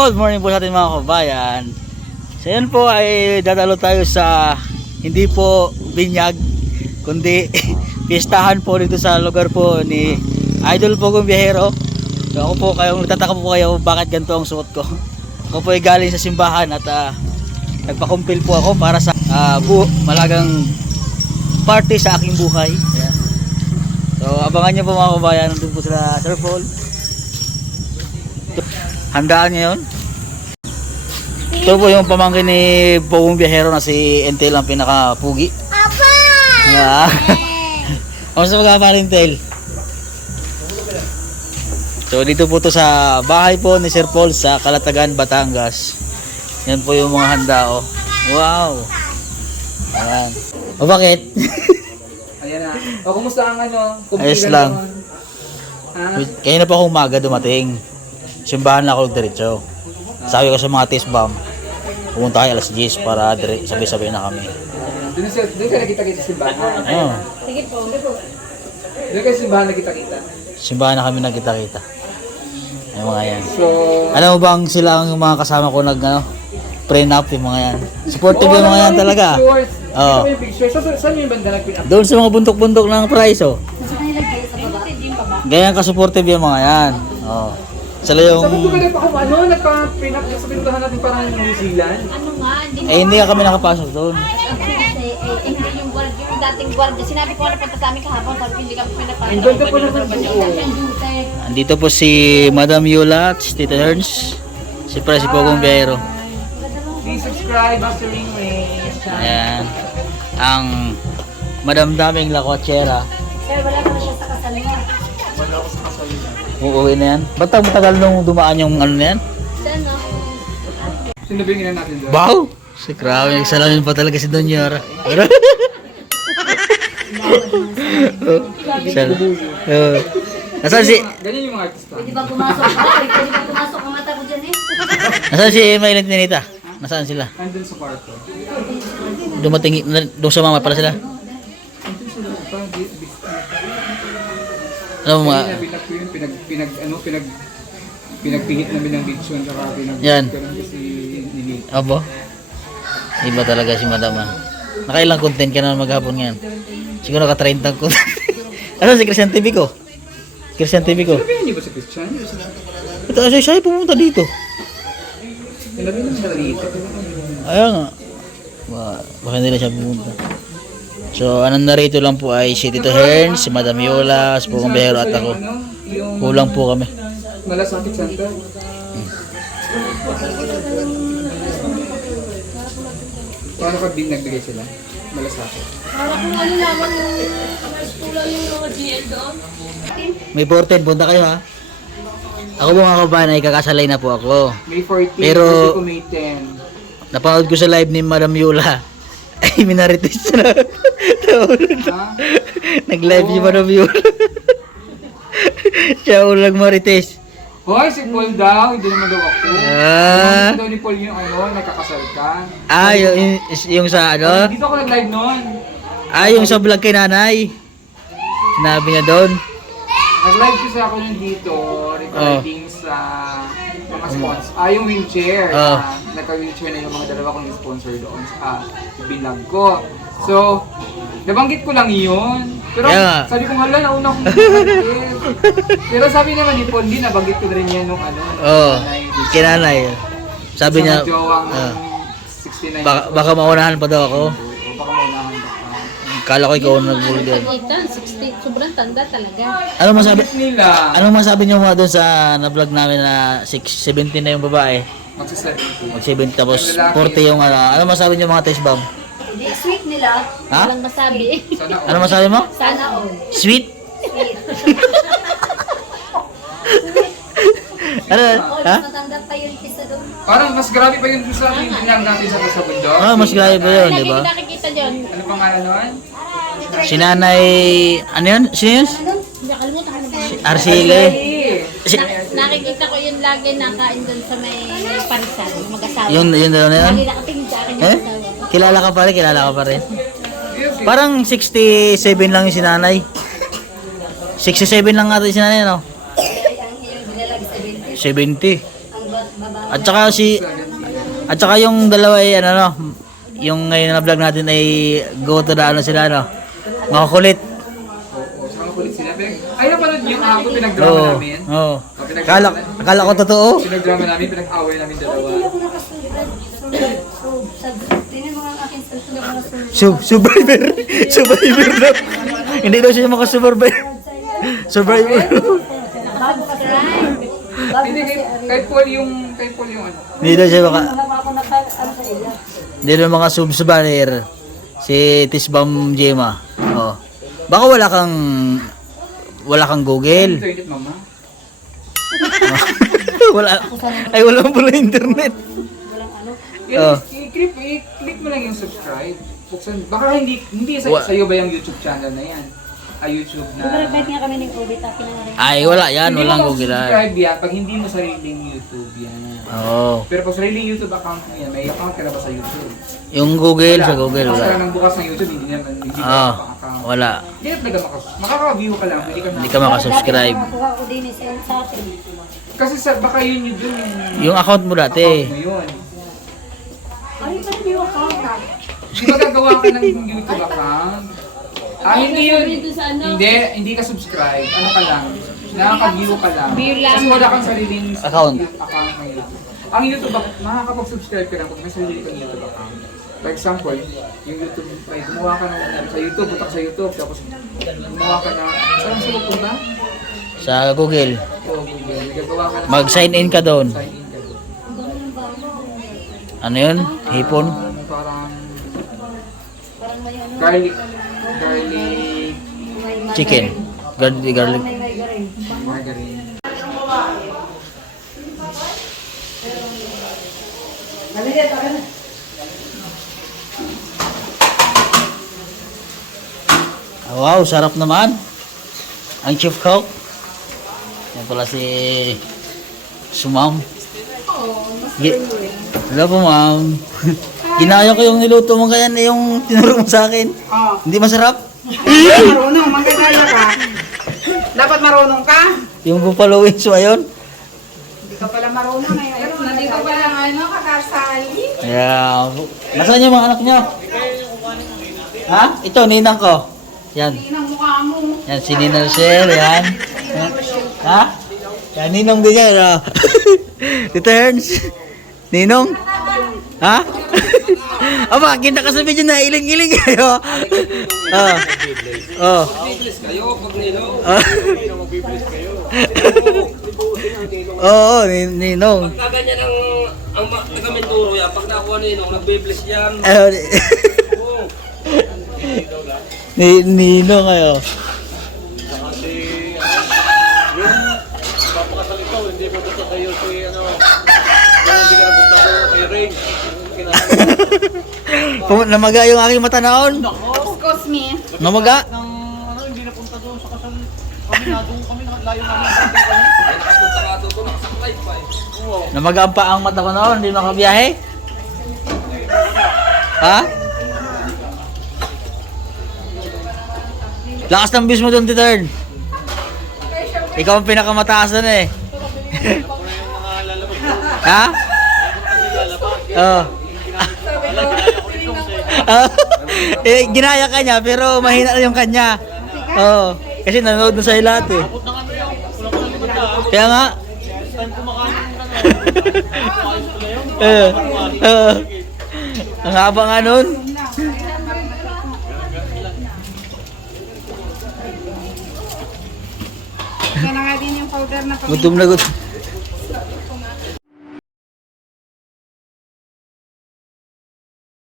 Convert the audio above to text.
Good morning po sa ating mga kabayan. So yan po ay dadalo tayo sa hindi po binyag kundi pistahan po dito sa lugar po ni Idol Pogong Biyahero. So ako po, kayong nagtataka po kayo bakit ganito ang suot ko. Ako po ay galing sa simbahan at nagpakumpil po ako para sa malagang party sa aking buhay. Ayan. So abangan nyo po mga kabayan, nandun po sila Sir Paul. Handaan niya yun. Ito po yung pamangkin ni Pogong Biyahero na si Entel ang pinaka-pugi. Apa! Kamusta mag-apa rin, Entel? So dito po to sa bahay po ni Sir Paul sa Calatagan, Batangas. Yan po yung mga handa, oh. Wow! Ayan. O bakit? Ayan na. O kumusta ang ano? Ayos lang. Kaya na po akong umaga dumating. Simbahan na ako diretso. Sabi ko sa mga tisbam, pumunta kayo alas 10 para sabay-sabay na kami. Doon ka nakita-kita sa simbahan? Oo. Sige po. Doon ka sa simbahan nakita-kita? Simbahan na kami nagkita-kita. Yung mga yan. So, alam mo bang sila ang mga kasama ko pre-nap yung mga yan. Supportive yung mga yan talaga. Oo. Saan yung banda nag-pin-up? Doon sa mga bundok-bundok ng Paraiso. Ganyan ka-supportive yung mga yan. Oo. Sila yung... Sabi ko ka nagpa-pin-up sa pinuntahan natin parang New Zealand? Ano nga, hindi ka kami nakapasok doon. Hindi yung dating guardia. Sinabi ko na punta sa amin kahapon, sabi ko hindi kami pinapasok. Ang ganda po naman Andito po si Madam Yula at si Tita Herns. Si Pogong Biyahero. Please subscribe, Master Ringway. Ayan. Ang Madam Daming Lakwachera. Pero wala naman siya sa kasal niya. Wala ako sa kasalina. Uuwi na yan. Ba't matagal nung dumaan yung ano na yan? Saan no? Sinabingin na natin doon. Wow! Si grabe, nagsalamin pa talaga si Donyara. Nasaan si... Ganyan yung mga artista. Pwede ba pumasok ka? Pwede ba pumasok ang mata ko dyan eh? Nasaan si Maylin Ninita? Nasaan sila? Nandun sa kwarto. Dumating... Doon sa mama pala sila? Ano mo mga... Binak ko yun, pinagpihit namin ng lechon saka Yan. kasi nilito. Abo? Iba talaga si Madam. Nakailang content ka naman maghapon ngayon? Siguro naka-30 ang content. Ano si Christian TV ko? Christian TV ko. Sinabihan niyo ba sa Christian? Ito kasi siya ay pumunta dito. Sinabihan siya dito. Ayaw nga. Baka nila siya pumunta. So, anong narito lang po ay si Tito Herns, si Madam Yola, si Pogong Biyahero at ako. Kulang po kami. Malasakit Santa. Paano ka nagbigay sila? Malasakit. Para kung ano naman yung school yung mga GL doon. May 14, punta kayo ha. Ako mga kabayan ay kakasalay na po ako. May 14, Pero- ko May 10. Napanood ko sa live ni Madam Yola. Ay, minarites na. Ha? Nag-live si Madam Yola. Siya ulang marites. Hoy, si Paul daw, hindi naman daw ako. Ah. Hindi daw ni Paul yung nakakasal ka. Yung sa ano? Dito ako nag-live noon. Yung sa vlog kay nanay. Sinabi niya doon. Nag-live kasi ako nun dito, regarding sa mga sponsor. Yung wheelchair. Oh. Nagka-wheelchair na yung mga dalawa kong sponsor doon sa binag ko. So, nabanggit ko lang yun. Pero Yeah. sabi ko, hala, nauna kong nabanggit. Pero sabi naman ni Paul, di nabanggit ko na rin yan nung Kay nanay. Sabi niya, jowang ah, 69. baka maunahan pa daw ako. O baka maunahan ka pa. Kala ko ikaw ang nagbulgan. 60, sobrang tanda talaga. Anong masabi niyo mga doon sa na-vlog namin na 17 na yung babae? Magsa-70. Mag-70 tapos 40 yung ano. Ano masabi niyo mga test bomb? Hindi, sweet nila. Ha? Walang masabi. Sana Ano masabi mo? Sana all. Sweet? Ano? All, Ha? mas matanda pa yun kisa doon. parang mas grabe pa yun sa ating binag natin sa bundok. Mas grabe ba yun, di ba? Lagi nakikita dyan. Ano pangalan nun? Si nanay, ano yun? Sino yun? Hindi, kalimutan ko na ba? Arcile. Si, Nakikita ko yun lagi nakain doon sa may parisan, mag-asawa. yun daw na yun? Lagi nakatingin sa akin yung Eh? asawa. Kilala ka pa rin. Parang 67 lang yung si nanay. 67 lang ata yung si nanay, no? Ang iyong binalag 70. 70. Ang babae At saka yung dalawa ay ano no, yung ngayon na vlog natin ay go to the ano sila no. Makakulit. Oo, sa mga kulit sila. Ay, napanood yung ako, pinag-drama Oo. namin. Oo. Pinag-drama Akala ko totoo. Pinag-drama namin, pinag-away namin dalawa. Survivor. Survivor daw. Hindi daw siya makasurvive. Survivor. Hindi, kay Paul yung ano. Hindi daw siya maka... Hindi daw mga subsubmariner. Si Tisbam Jema. Oh. Baka wala kang Google. Internet, mama. Wala pala internet. Oh. I-click mo lang yung subscribe. Buksan, baka hindi sa'yo ba yung YouTube channel na yan? YouTube na... Nag-revive nga kami ng COVID, tapin na rin. Ay, wala yan. Hindi Walang mo Google. subscribe yan pag hindi mo sariling YouTube yan. Oo. Pero pag sariling YouTube account mo yan, may account ka na ba sa YouTube? Yung Google, sa Google, Basta wala. nang bukas ng YouTube, hindi naman, hindi ka Ah, account. wala. Hindi na talaga makaka-view ka lang, Hindi ka makasubscribe. Nakakuha ko din sa atin. Kasi baka yun yung dun Yung account mo dati. account mo yun. Ay, parang yung account na. Di ba gagawa ka ng YouTube account? Hindi yun. Hindi ka subscribe. Ano ka lang? Nakaka-view ka lang. Kasi wala kang sariling Account. account ng YouTube. Ang YouTube, makakapag-subscribe ka lang kung may sarili kang YouTube account. For example, yung YouTube, ay gumawa ka ng sa YouTube, punta ka sa YouTube, tapos gumawa ka na, saan sa pupunta? Sa Google. O Google, gagawa ka na. Mag-sign in ka doon. Sign in ka doon. Ano yun? Hipon? Parang Parang may ano. garlic Chicken. Garlic. May garing. margarine. Wow, sarap naman. Ang chef cook. Yan pala si Sumam. Hello po, ma'am. Ginaya ko yung niluto mo kaya na yung tinuro mo sa akin. Hindi masarap? Marunong, magkagaya ka. Dapat marunong ka. Yung buffalo wings mo ayun. Hindi ka pala marunong ngayon. Nandito pa lang kakasali. Yeah. Nasaan yung mga anak niyo? Ha? Ito, ninang ko. Yan. Ang mukha mo. Yan, si Ninang Rochelle, yan. Ha? Yan, Ninong din yan. Oh. Returns. Ninong? Ha? Aba, kita ka sa video na iling-iling kayo. Oh. Oh. Oo, Ninong. Kaganyan ang taga-Mindoro yan. Pag nakuha nino, nagbe-bless yan. Ninong kayo. Namaga yung aking mata naon. Excuse me. Namaga. Namaga ang paang mata ko noon, hindi makabiyahe. Ha? Lakas ng bis mo doon, Titern. Ikaw ang pinakamataas doon eh. Ha? Oo. Ginaya ka niya pero mahina na yung kanya. Oo. Kasi nanonood na sa'yo lahat eh. Kaya nga. Ang haba nga nun. Yan na nga din yung powder na Gutom na gutom.